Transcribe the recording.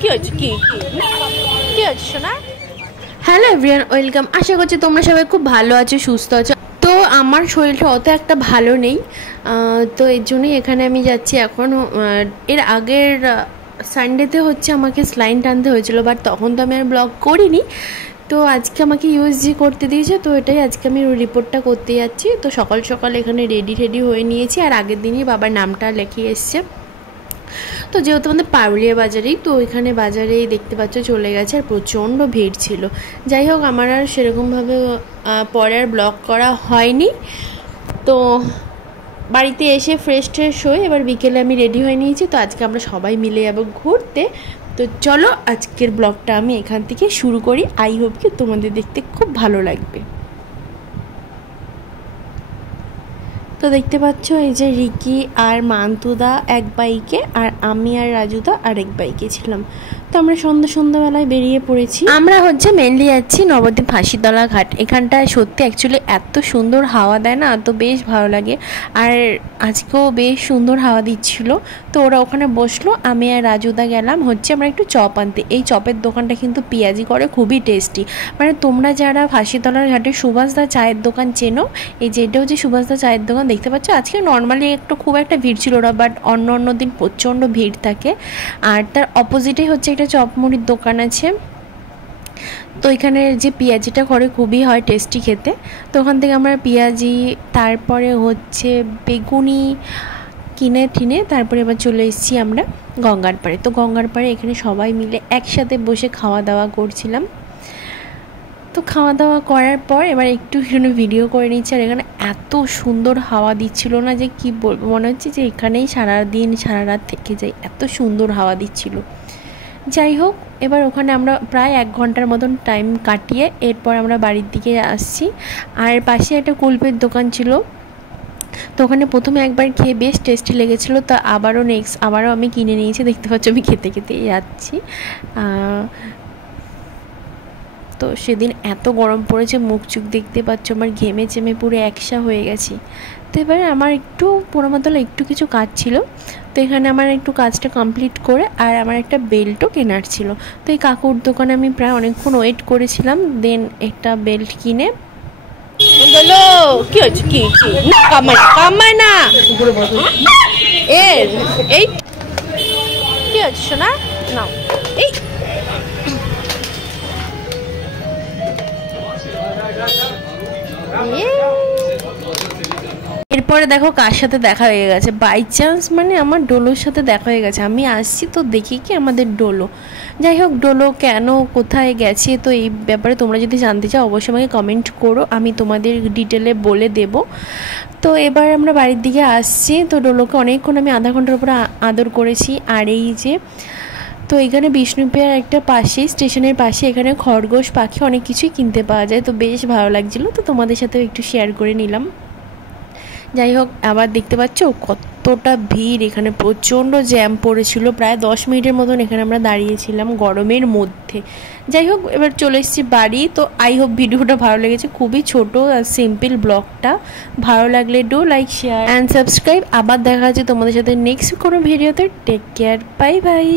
কি হচ্ছে কি কি হচ্ছে শোনা? Hello everyone, welcome. আশা করছি তোমরা সবাই খুব ভালো আছো, সুস্থ আছো। তো আমার শরীরটা অত একটা ভালো নেই, তো এর জন্যই এখানে আমি যাচ্ছি এখন। এর আগের সানডেতে হচ্ছে আমাকে স্লাইন টানতে হয়েছিল, বাট তখন তো আমি আর ব্লগ করিনি। তো আজকে আমাকে ইউএসজি করতে দিয়েছে, তো এটাই আজকে আমি রিপোর্টটা করতে যাচ্ছি। তো সকাল সকাল এখানে রেডি হয়ে নিয়েছি, আর আগের দিনই বাবার নামটা লিখিয়ে এসছে। তো যেহেতু আমাদের পারুলিয়া বাজারেই, তো ওইখানে বাজারেই দেখতে পাচ্ছ চলে গেছে, আর প্রচণ্ড ভিড় ছিল। যাই হোক, আমার আর সেরকমভাবে পরে আর ব্লগ করা হয়নি। তো বাড়িতে এসে ফ্রেশ হয়ে এবার বিকেলে আমি রেডি হয়ে নিয়েছি। তো আজকে আমরা সবাই মিলে যাবো ঘুরতে। তো চলো আজকের ব্লগটা আমি এখান থেকে শুরু করি। আই হোপ কি তোমাদের দেখতে খুব ভালো লাগবে। তো দেখতে পাচ্ছ এই যে রিকি আর মান্তুদা এক বাইকে, আর আমি আর রাজুদা আরেক বাইকে ছিলাম। তো আমরা সন্ধ্যাবেলায় বেরিয়ে পড়েছি। আমরা হচ্ছে মেনলি যাচ্ছি নবদ্বীপ ফাঁসিতলা ঘাট। এখানটায় সত্যি অ্যাকচুয়ালি এত সুন্দর হাওয়া দেয় না, তো বেশ ভালো লাগে। আর আজকেও বেশ সুন্দর হাওয়া দিচ্ছিল। তো ওরা ওখানে বসলো, আমি আর রাজুদা গেলাম হচ্ছে আমরা একটু চপ আনতে। এই চপের দোকানটা কিন্তু পেঁয়াজি করে, খুবই টেস্টি। মানে তোমরা যারা ফাঁসিতলার ঘাটে সুভাষদা চায়ের দোকান চেনো, এই যে এটা হচ্ছে সুভাষদা চায়ের দোকান। দেখতে পাচ্ছ আজকে নর্মালি একটু খুব একটা ভিড় ছিল না, বাট অন্য দিন প্রচণ্ড ভিড় থাকে। আর তার অপোজিটেই হচ্ছে একটা চপ মুড়ির দোকান আছে। তো এখানে যে পেঁয়াজিটা করে খুবই হয় টেস্টি খেতে। তো ওখান থেকে আমরা পেঁয়াজি, তারপরে হচ্ছে বেগুনি কিনে তারপরে এবার চলে এসেছি আমরা গঙ্গার পাড়ে। তো গঙ্গার পাড়ে এখানে সবাই মিলে একসাথে বসে খাওয়া দাওয়া করছিলাম। তো খাওয়া দাওয়া করার পর এবার একটু ভিডিও করে নিচ্ছি। আর এখানে এত সুন্দর হাওয়া দিচ্ছিল না যে কি বলবো, মনে হচ্ছে যে এখানেই সারা রাত থেকে যাই, এত সুন্দর হাওয়া দিচ্ছিল। যাই হোক, এবার ওখানে আমরা প্রায় 1 ঘন্টার মতন টাইম কাটিয়ে এরপর আমরা বাড়ির দিকে আসছি। আর পাশে একটা কুলফির দোকান ছিল, তো ওখানে প্রথমে একবার খেয়ে বেশ টেস্টি লেগেছিলো। তো আবারও আমি কিনে নিয়েছি। দেখতে পাচ্ছ আমি খেতে যাচ্ছি। তো সেদিন এত গরম পড়েছে, মুখ চুখ দেখতে পাচ্ছ আমার ঘেমে পুরো একসা হয়ে গেছি। তো এবারে আমার একটু পোড়ামাতলা একটু কিছু কাজ ছিল, তো এখানে আমার একটু কাজটা কমপ্লিট করে আর আমার একটা বেল্টও কেনার ছিল। তো এই কাকুর দোকানে আমি প্রায় অনেকক্ষণ ওয়েট করেছিলাম, দেন একটা বেল্ট কিনে বলো কি হচ্ছে কি না কামাই না এর এই কি হচ্ছে শোনা না এই এরপরে দেখো কার সাথে দেখা হয়ে গেছে। বাই চান্স মানে আমার ডোলোর সাথে দেখা হয়ে গেছে। আমি আসছি তো দেখি কি আমাদের ডোলো। যাই হোক, ডোলো কেন কোথায় গেছে, তো এই ব্যাপারে তোমরা যদি জানতে চাও অবশ্যই আমাকে কমেন্ট করো, আমি তোমাদের ডিটেলে বলে দেব। তো এবার আমরা বাড়ির দিকে আসছি। তো ডোলোকে অনেকক্ষণ আমি আধা ঘন্টার উপরে আদর করেছি। আর এই যে তো এখানে বিষ্ণুপ্রিয়ার একটা স্টেশনের পাশে এখানে খরগোশ পাখি অনেক কিছুই কিনতে পাওয়া যায়। তো বেশ ভালো লাগছিলো, তো তোমাদের সাথেও একটু শেয়ার করে নিলাম। যাই হোক, আবার দেখতে পাচ্ছ কতটা ভিড়, এখানে প্রচণ্ড জ্যাম পড়েছিল। প্রায় 10 মিনিটের মতন এখানে আমরা দাঁড়িয়েছিলাম গরমের মধ্যে। যাই হোক, এবার চলে এসেছি বাড়ি। তো আই হোপ ভিডিওটা ভালো লেগেছে, খুবই ছোট আর সিম্পল ব্লগটা। ভালো লাগলে do like, share and subscribe. আবার দেখা যাচ্ছে তোমাদের সাথে নেক্সট কোনো ভিডিওতে। Take care, bye by.